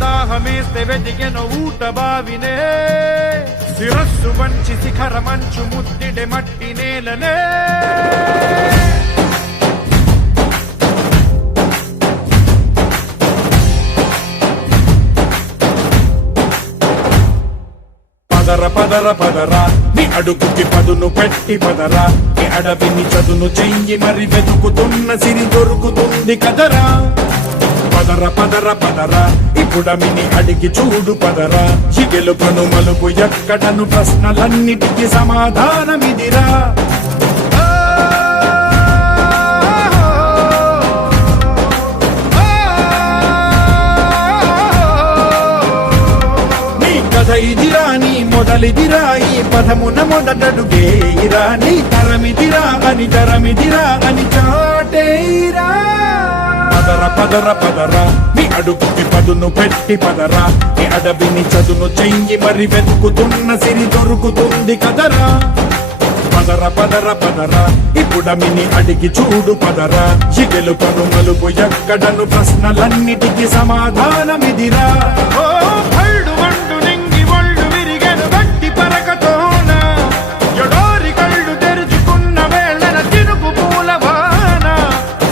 దాహమేస్తే వెతికెను ఊట బావినే శిరస్సు వంచి శిఖర మంచు ముద్దిడే మట్టి నేలనే పదర పదర పదరా నీ అడుగుకి పదును పెట్టి పదరా నీ అడవిని చదును చెయ్యి మరి వెతుకుతున్న సిరి దొరుకుతుంది కదరా పదర పదర పదరా ఇప్పుడమిని అడిగి చూడు పదరా ఈ గెలుపను మలుపు ఎక్కడను ప్రశ్నలన్నిటికీ సమాధానమిదిరా ఇదిరా నీ మొదలిదిరా ఈ పదమున మొదటడుగేయిరా నీ తరమిదిరా అని తరమిదిరా అని చాటేయిరా పదర పదర పదరా నీ అడుగుకి పదును పెట్టి పదరా నీ అడవిని చదును చెయ్యి మరి వెతుకుతున్న సిరి దొరుకుతుంది కదరా పదర పదర పదరా ఇప్పుడమిని అడిగి చూడు పదరా ఈ గెలుపను మలుపు ఎక్కడను ప్రశ్నలన్నిటికీ సమాధానమిదిరా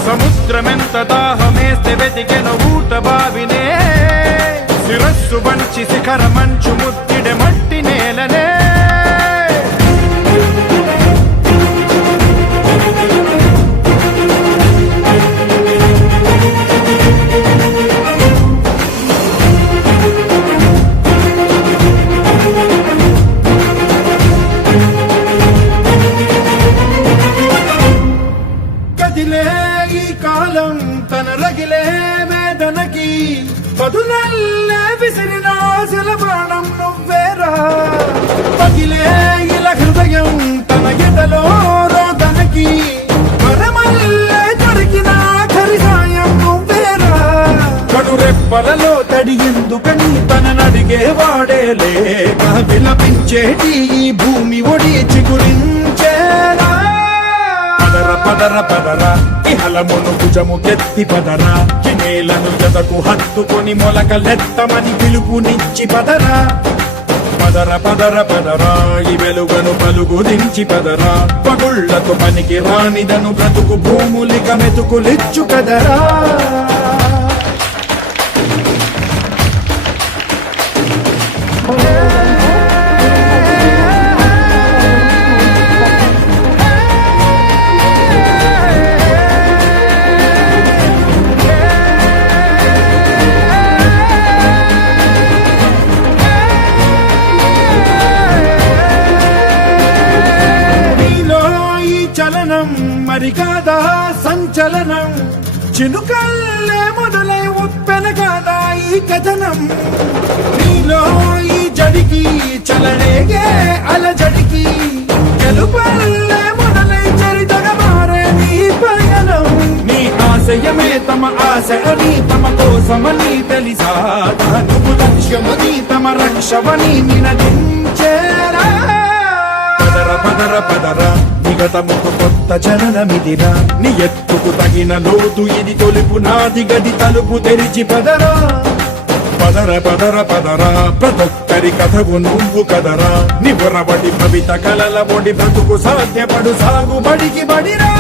సముద్రమెంత దాహమేస్తే వెతికెను ఊట బావినే శిరస్సు వంచి శిఖర మంచు ముద్దిడే మట్టి నేలనే కాలం తన రగిలే వేదనకి పదునల్లే విసిరినాశల ప్రాణం నువ్వేరా పగిలే ఇలా హృదయం తన ఎదలో రోదనకి మరమల్లే దొరికిన ఖరి సాయం నువ్వేరా కడురెప్పలలో తడి ఎందుకని తననడిగే వాడేలే విలపించేటి ఈ భూమి ఒడి చిగురించేరా పదర పదరా ఇహలమును భుజము కెత్తి పదరా ఈ నేలను జతకు హత్తుకొని మొలకలెత్తమని పిలుపునిచ్చి పదరా పదర పదర పదరా ఈ వెలుగను పలుగు దించి పదరా పగుళ్లకు పనికి రానిదను బ్రతుకు భూములిక మెతుకులిచ్చు కదరా మరి కాదా సంచలనం చినుకల్లే మొదలై ఉప్పెన కాదా ఈ కథనం నీలో ఈ జడికి చలనేగే అలజడికి గెలుపల్లే మొదలై చరితగా మారే నీ పయనం నీ ఆశయమే తమ ఆశ అని తమ కోసమని తెలిసా నువ్వు లక్ష్యమని తమ రక్షమని నినదించేరా పదర పదర పదరా నిగతముకు కొత్త జననమిదిరా నీ ఎత్తుకు తగిన లోతు ఇది తొలుపు నాది గది తలుపు తెరిచి పదరా పదర పదర పదరా ప్రతొక్కరి కథవు నువ్వు కదరా నివరబడి భవిత కలల బొడి బ్రతుకు సాధ్యపడు సాగుబడికి బడిరా